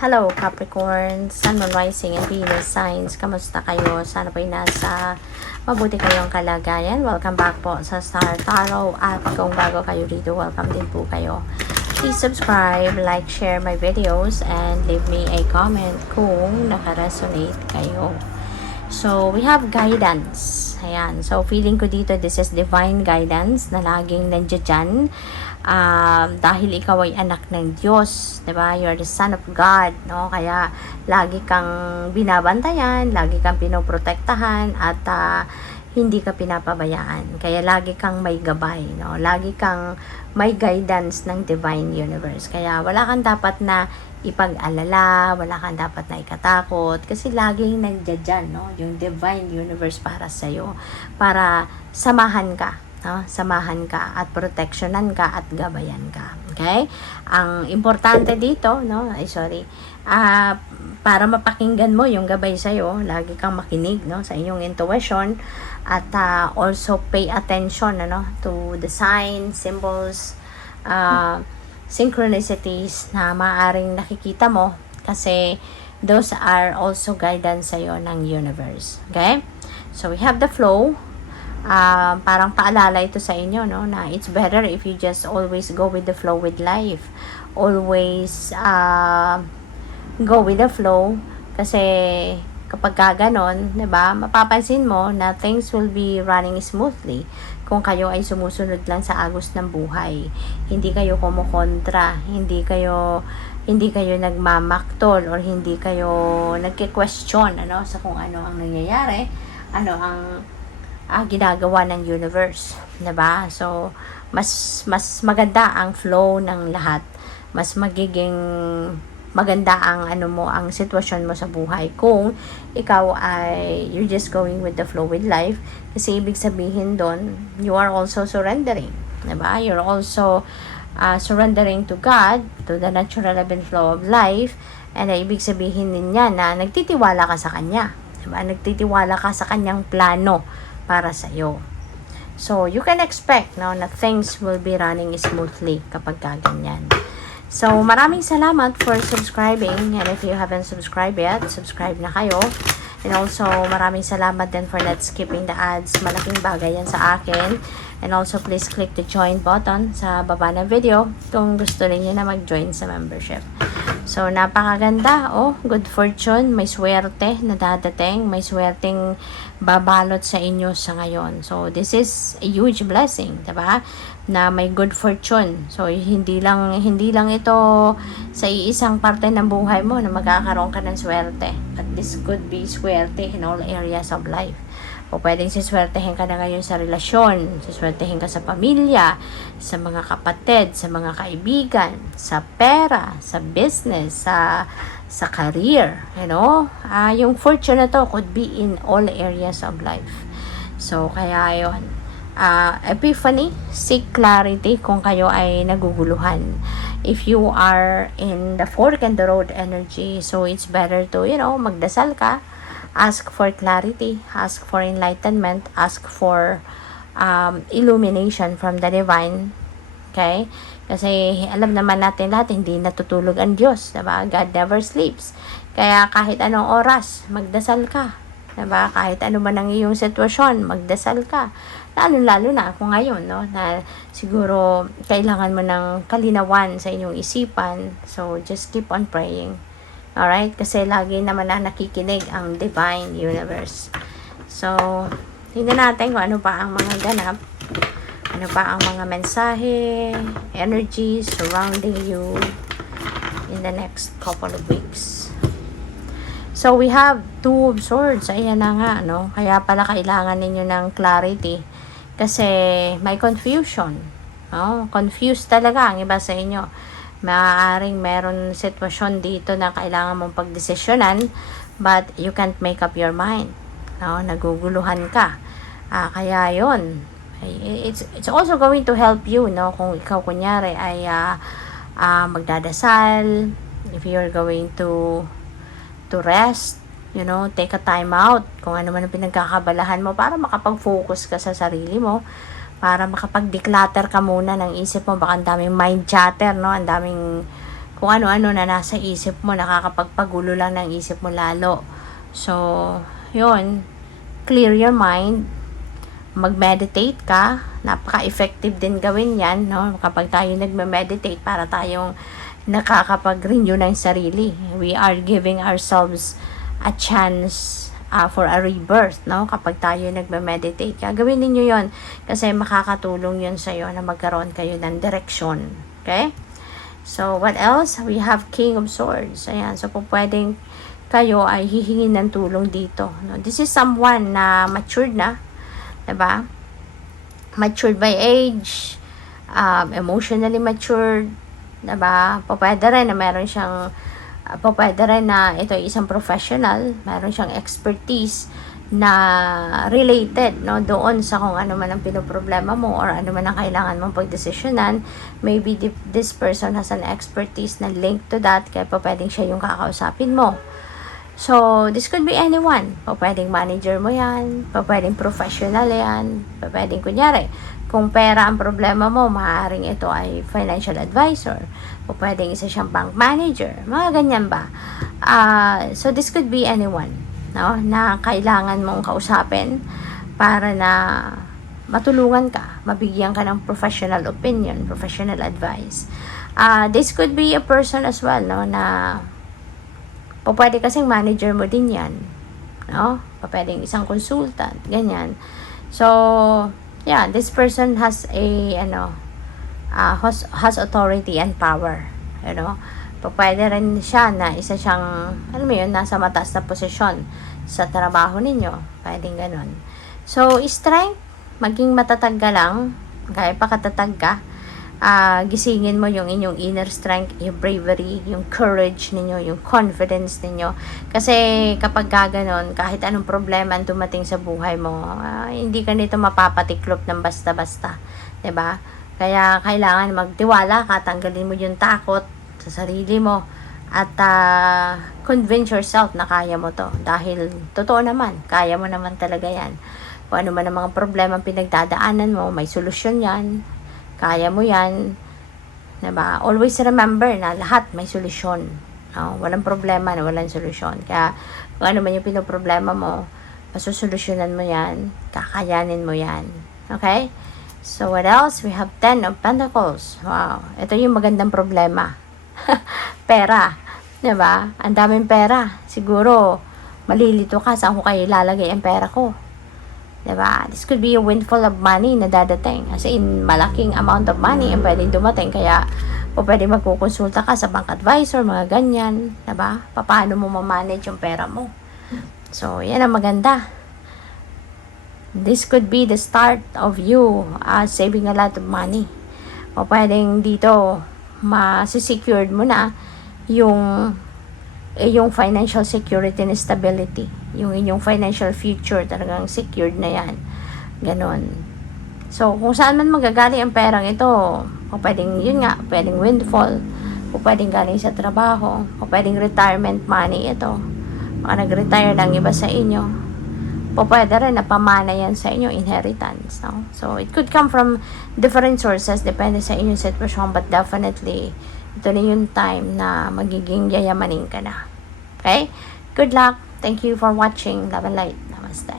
Hello Capricorn, Sun, Moon, Rising, and Venus signs. Kamusta kayo? Sana po'y nasa mabuti kayong kalagayan. Welcome back po sa Star Tarot. At kung bago kayo dito, welcome din po kayo. Please subscribe, like, share my videos, and leave me a comment kung nakaresonate kayo. So, we have guidance. Ayan. So, feeling ko dito, this is divine guidance na laging nandiyan dyan. Dahil ikaw ay anak ng Diyos, diba? You're the son of God, no? Kaya, lagi kang binabantayan, lagi kang pinoprotektahan, at hindi ka pinapabayaan. Kaya, lagi kang may gabay, no? Lagi kang may guidance ng divine universe. Kaya, wala kang dapat na ipag-alala, wala kang dapat na ikatakot, kasi laging nandiyan dyan, no? Yung divine universe para sa'yo, para samahan ka, no? Samahan ka at protectionan ka at gabayan ka. Okay? Ang importante dito, no? Para mapakinggan mo yung gabay sa'yo, lagi kang makinig, no? Sa inyong intuition, at also pay attention, ano? To the signs, symbols, synchronicities na maaring nakikita mo, kasi those are also guidance sa'yo ng universe. Okay? So, we have the flow. Parang paalala ito sa inyo, no? Na it's better if you just always go with the flow with life. Always go with the flow. Kasi kapag ganon, diba, mapapansin mo na things will be running smoothly kung kayo ay sumusunod lang sa agos ng buhay. Hindi kayo kumukontra, hindi kayo nagmamaktol, or hindi kayo nagke-question, ano, sa kung ano ang nangyayari, ano ang ginagawa ng universe, diba? So, mas maganda ang flow ng lahat. Mas magiging maganda ang ang sitwasyon mo sa buhay kung ikaw ay you're just going with the flow with life, kasi ibig sabihin doon you are also surrendering, diba? You're also surrendering to God, to the natural ebb and flow of life, and ibig sabihin din niya na nagtitiwala ka sa Kanya, diba? Nagtitiwala ka sa Kanyang plano para sa iyo. So, you can expect, no, na things will be running smoothly kapag ganyan. So, maraming salamat for subscribing, and if you haven't subscribed yet, subscribe na kayo. And also, maraming salamat din for not skipping the ads. Malaking bagay yan sa akin. And also, please click the join button sa baba ng video kung gusto niyo na mag-join sa membership. So, napakaganda. Oh, good fortune. May swerte na dadating. May swerteng babalot sa inyo sa ngayon. So, this is a huge blessing, diba? Na may good fortune. So, hindi lang ito sa iisang parte ng buhay mo na magkakaroon ka ng swerte. But this could be swerte in all areas of life. O pwedeng siswertehin ka na ngayon sa relasyon, siswertehin ka sa pamilya, sa mga kapatid, sa mga kaibigan, sa pera, sa business, sa career, you know? Yung fortune na to could be in all areas of life. So, kaya yun. Epiphany, seek clarity kung kayo ay naguguluhan. If you are in the fork in the road energy, so it's better to, magdasal ka, ask for clarity, ask for enlightenment, ask for illumination from the divine. Okay? Kasi alam naman natin lahat, hindi natutulog ang Diyos, diba? God never sleeps. Kaya kahit anong oras, magdasal ka, diba? Kahit ano man ang iyong sitwasyon, magdasal ka. Lalo na ako ngayon, no? Na siguro kailangan mo ng kalinawan sa inyong isipan. So, just keep on praying. Alright? Kasi lagi naman na nakikinig ang divine universe. So, tingnan natin kung ano pa ang mga ganap. Ano pa ang mga mensahe, energy surrounding you in the next couple of weeks. So, we have Two of Swords. Ayan na nga, no? Kaya pala kailangan ninyo ng clarity. Kasi may confusion. No? Confused talaga ang iba sa inyo. Maaaring meron sitwasyon dito na kailangan mong pagdesisyonan, but you can't make up your mind. No? Naguguluhan ka. Kaya yon. It's also going to help you, no? Kung ikaw kunyari ay magdadasal, if you're going to rest, take a time out, kung ano man ang pinagkakabalahan mo, para makapag-focus ka sa sarili mo, para makapag-declutter ka muna ng isip mo. Baka ang daming mind chatter, no? Ang daming kung ano-ano na nasa isip mo, nakakapagpagulo lang ng isip mo lalo. So, yun, clear your mind, mag-meditate ka, napaka-effective din gawin yan, no? Kapag tayo nagme-meditate, para tayong nakakapag-renew ng sarili. We are giving ourselves a chance for a rebirth, no? Kapag tayo nagme-meditate, gawin niyo yon kasi makakatulong yun sa'yo na magkaroon kayo ng direksyon. Okay? So, what else? We have King of Swords. Ayan. So, kung pwedeng kayo ay hihingin ng tulong dito. No? This is someone na matured na. Diba? Matured by age. Emotionally matured. Diba? Pwede rin na meron siyang pwede rin na ito ay isang professional. Meron siyang expertise na related, no, doon sa kung ano man ang pinoproblema mo or ano man ang kailangan mong pagdesisyonan. Maybe this person has an expertise na linked to that, kaya pwedeng siya yung kakausapin mo. So, this could be anyone. Pwedeng manager mo yan, pwedeng professional yan, pwedeng kunyari, kung pera ang problema mo, maaaring ito ay financial advisor, pwedeng isa siyang bank manager, mga ganyan ba. So, this could be anyone, no, na kailangan mong kausapin para na matulungan ka, mabigyan ka ng professional opinion, professional advice. This could be a person as well, no, na pwede kasing manager mo din yan, no, pwedeng isang consultant, ganyan. So, yeah, this person has a has authority and power, you know. Pwede rin siya na isa siyang, alam mo yun, nasa mataas na posisyon sa trabaho ninyo. Pwedeng ganun. So, strength, maging matatag ka lang, kaya pa katatag ka, gisingin mo yung inyong inner strength, yung bravery, yung courage ninyo, yung confidence ninyo. Kasi kapag gaganon, kahit anong problema ang dumating sa buhay mo, hindi ka nito mapapatiklop ng basta-basta. 'Di ba? Kaya kailangan magtiwala ka, tanggalin mo yung takot sa sarili mo at convince yourself na kaya mo to, dahil totoo naman, kaya mo naman talaga yan. Kung ano man ang mga problema pinagdadaanan mo, may solusyon yan, kaya mo yan, diba? Always remember na lahat may solusyon, no? Walang problema na walang solusyon. Kaya kung ano man yung pinoproblema mo, masusolusyonan mo yan, kakayanin mo yan. Okay? So, what else? We have 10 of Pentacles. Wow. Ito yung magandang problema. Pera. Diba? Ang daming pera. Siguro, malilito ka saan ko kayo ilalagay ang pera ko. Diba? This could be a windfall of money na dadating. As in, malaking amount of money ang pwedeng dumating. Kaya, pwede magkukonsulta ka sa bank advisor, mga ganyan. Diba? Paano mo ma-manage yung pera mo. So, yan ang maganda. This could be the start of you saving a lot of money. O pwedeng dito, ma-secured mo na yung financial security and stability. Yung inyong financial future, talagang secured na yan. Ganon. So, kung saan man magagaling ang perang ito, o pwedeng, yun nga, pwedeng windfall, o pwedeng galing sa trabaho, o pwedeng retirement money ito. Baka nag-retire lang iba sa inyo. O pwede rin na pamana yan sa inyo, inheritance, no? So, it could come from different sources, depende sa inyong sitwasyon, but definitely, ito na yung time na magiging yayamanin ka na. Okay? Good luck. Thank you for watching. Love and light. Namaste.